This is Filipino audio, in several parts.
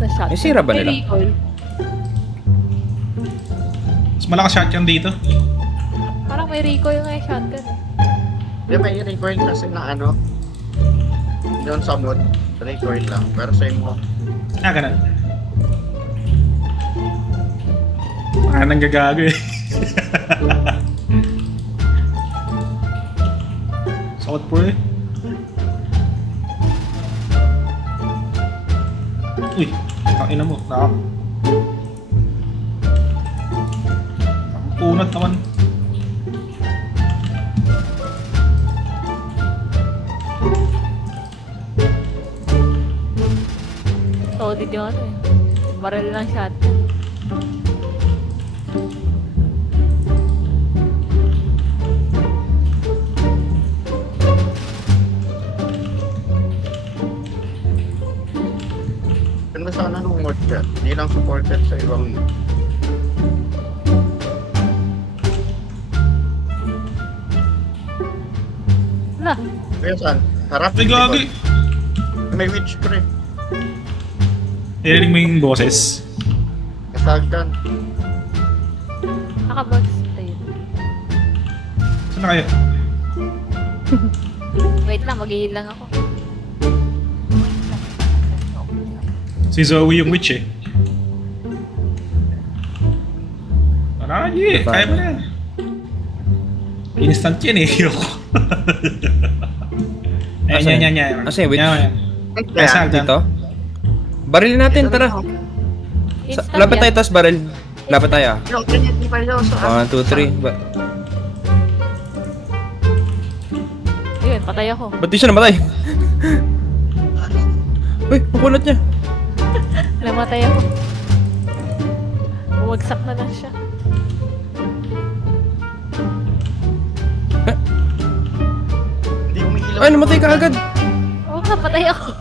na shotgun. May sira ba nila? May recoil. Mas malakas shotgun dito. Parang may recoil nga yung shotgun. Hindi, may recoil kasi na ano. Doon sa mod, recoil lang. Pero sa mo. Ah, ganun. Parang nanggagago eh. Sakot po eh. Uy, takina mo. Nakapunat naman. Solid yung ano eh. Barrel lang shotgun. Ganda sana nung mod dyan. Hindi lang supported sa ibang... Wala. Kaya saan? Harap. Ay, gagi. May witch pre. Narinig mo yung boses. Kasagdan. Nakabox. Ayun. Saan na kayo? Wait lang, mag-heal lang ako. Si Zoe yung witch eh. Marami, kaya mo na yan. Instant yan eh. Ayan, yan. Asa yung witch? Kaya Dito? Barilin natin, tara. Lapit tayo, tapos baril. Lapit tayo. 1, 2, 3. Ayun, patay ako. Ba't di siya namatay? Uy, makunat niya. Namatay ako. Bumagsak na lang siya. Hindi umiilaw. Ay, namatay ka agad. Oo nga, patay ako.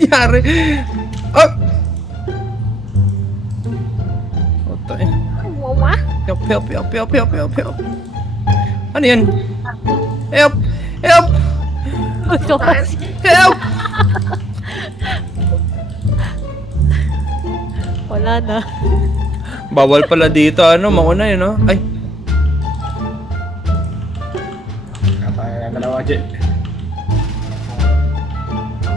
Yari. Oh! Otoy. Wawa. Help. Ano yan? Help! Help! Wala na. Bawal pala dito, mauna yun, no? Ay! Kaya dalawa dyan.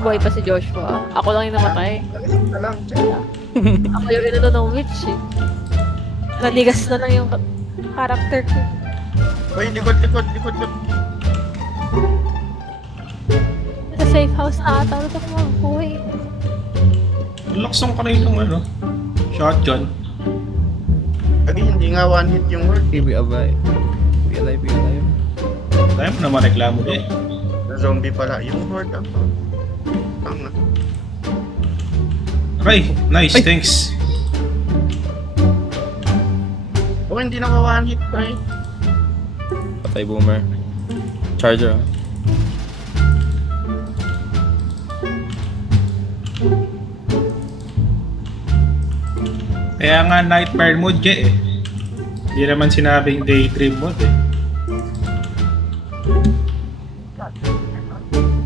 Buhay pa si Joshua. Ako lang yung namatay. Isa lang. Ako yung inano ng witch eh. Nanigas na lang yung character ko. Uy, likod. Sa safe house na ata. Ano ako mabuhay? Laksong ka na yung shotgun. Lagi hindi nga one hit yung word. Be alive. Tayo mo naman reklamo eh. Na zombie pala yung word. Tanga. Okay, nice, Ay. thanks. Oh, hindi na one hit pa eh. Patay boomer. Charger, Kaya nga nightmare mode eh. Hindi naman sinabing daydream mode eh.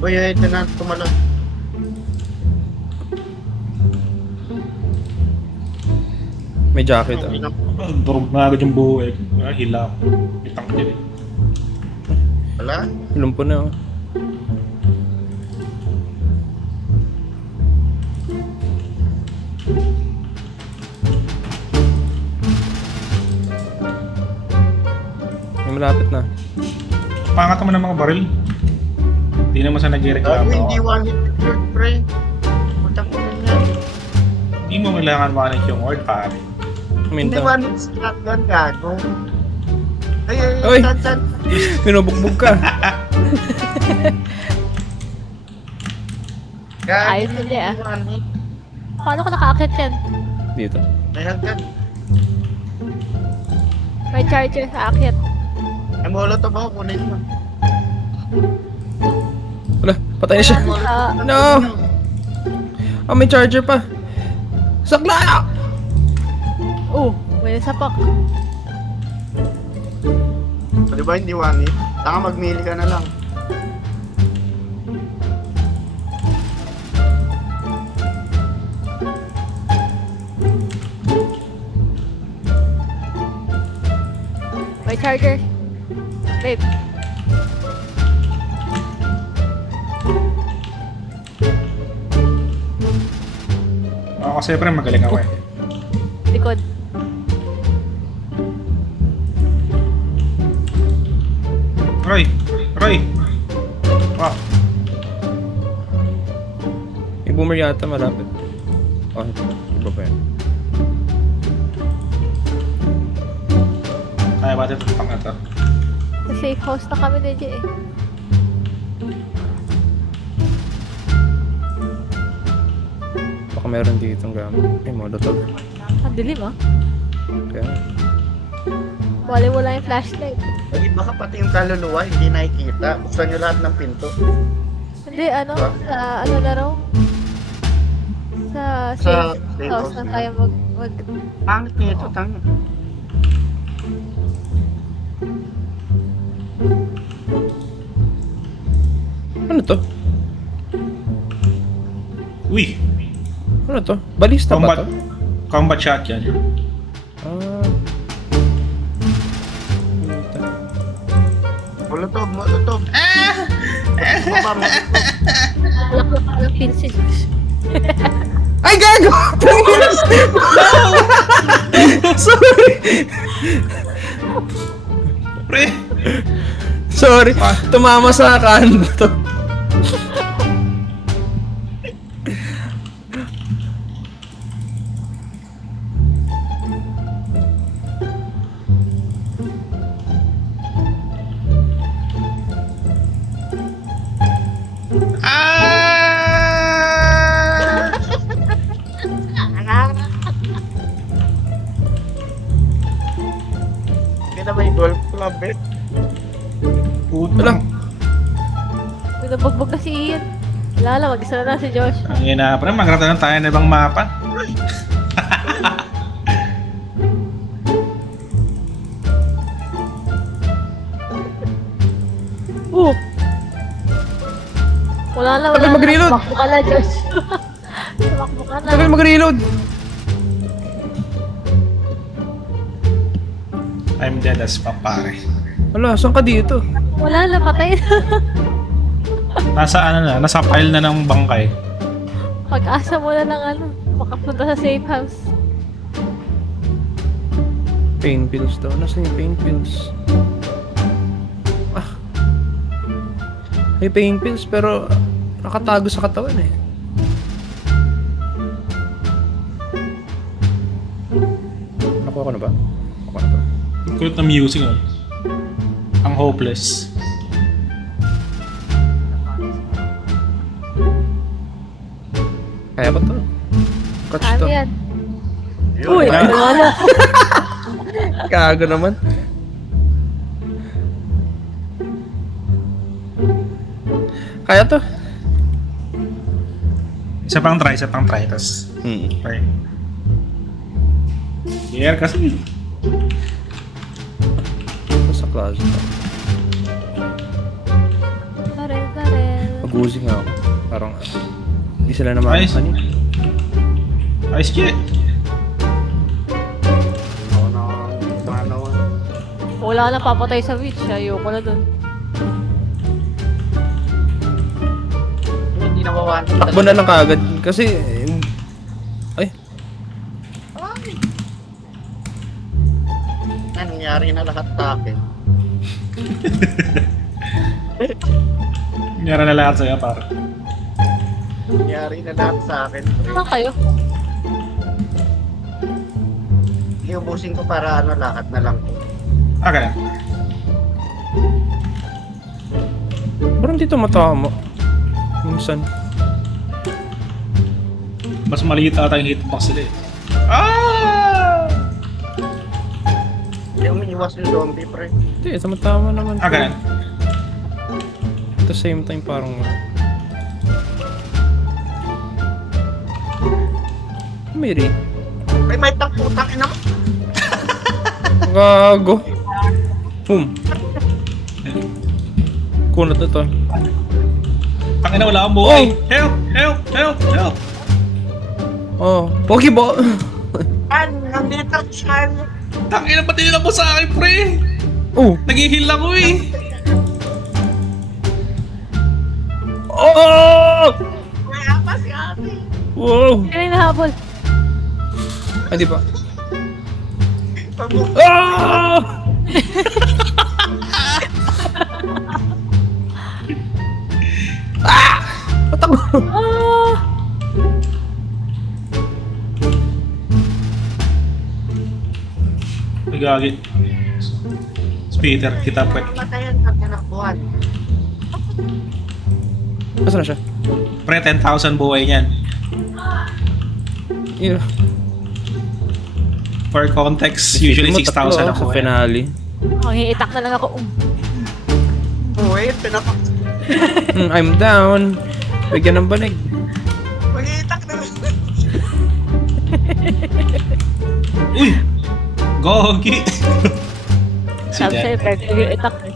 Uy, ito na tumalon. May jacket, Durog na agad yung buho eh. Hila ako. Itang din eh. Wala? Lumpo na, May malapit na. Pangat naman ng mga baril. Hindi naman sa nagreklamo. Hindi one hit yung word, pre. Putang ina yan. Hindi mo kailangan makanit yung word pare. Hindi one hit shotgun gago. Uy! San. Pinubugbog ka. Ayos na niya, One hit. Paano ko naka-akit yan? Dito. May hagdan. May charger sa akit. Ay, molotov ako, kunin mo. Wala, patay na siya. No! May charger pa. Sakla! Oh, may sapak. Di ba hindi one hit? Taka mag-melee ka na lang. charger. Wait. Ako kasi pre, magaling ako eh. Likod. Roy! Roy! Wow! Yung boomer yata malapit. Oh, iba pa yan. Kaya ba ito pang ito? Sa safe house na kami na dyan eh. Baka meron dito ang gamit. Ay, molotov. Ang dilim ah. Kaya, Wala wala yung flashlight. Lagi baka pati yung kaluluwa hindi nakikita. Buksan nyo lahat ng pinto. Hindi, ano? Sa ano na raw? Sa Sa safe safe house house na na. tayo mag... Pangit nito, tanga. ano to? Uy! Ano to? Balista ba Combat, to? combat shotgun. Ah. Molotov, molotov. Baba, molotov. Alak ng pinsin. Ay, gago! Sorry! Pre! Sorry, tumama sa kanto. Ah! Hindi na may golf club eh. Wala. Putang. Pinabagbog na si Ian. Wala lang, mag-isa na si Josh. Ang ina, pre, mag-grab na lang tayo ng ibang mapa. Oh! Wala na, wala Tagal na. mag-reload. Tumakbo ka na, Josh. Tumakbo ka na. Tagal mag-reload. I'm dead as fuck, pare. Wala, saan ka dito? Wala na, patay na. Nasa ano na, nasa pile na ng bangkay. Pag-asa mo na ng ano, makapunta sa safe house. Pain pills daw. Nasaan yung pain pills? Ah. May pain pills pero nakatago sa katawan eh. Nakuha ko na ba? Nakuha na ba? Ang kulit na music, oh. Ang hopeless. Kaya ba to? Catch Ano to. yan? Yun. Uy, Ah. wala na. Kago naman. Kaya to. Isa pang try, tas try. Yeah, kasi. Ito sa closet. Barel. Pag-uusing nga ako. Parang hindi sila naman Ayos. kanina. Ayos kaya. Ako na manawan. Wala na papatay sa witch. Ayoko na dun. Hindi nawawan. Takbo na lang kaagad. Kasi... Ay, Nangyari na lahat sa akin. Nangyari na lahat sa'yo, pare. Nangyari na lahat sa akin. Saan kayo? Iubusin ko para ano, lakad na lang. Okay. parang dito matama. Minsan. Mas maliit ata yung hitbox sila eh. Ah! Hindi umiiwas yung zombie, pre. Hindi, tama naman. Okay. At the same time, parang... Miri. May putang ina mo. Gago. Boom. Kunot na to. Tangina, wala akong buhay. Help! Help! Help! Help! Oh, Pokeball. Nandito siya. Tangina, ba't nila mo sa akin, pre? Oh! Nag-heal ako eh. Oh! Kaya pa si ate. Wow! Sino yung nahabol? Ah, di ba? Pag- Ah! Ah! Patakbo! Ah! Nagagit. Peter, kita pwet. Matayan pag nanakbuhan. Nasaan na siya? Pre, 10,000 buhay niyan. Yeah. For context, usually Isipin mo, 6,000 tatlo, ang sa buhay. finale. Mangiitak na lang ako. Wait, pinapak. I'm down. Bigyan ng banig. Mag-iitak na lang. Uy! Gogi! Si Sabi Jan. sa'yo, pwede yung itak eh.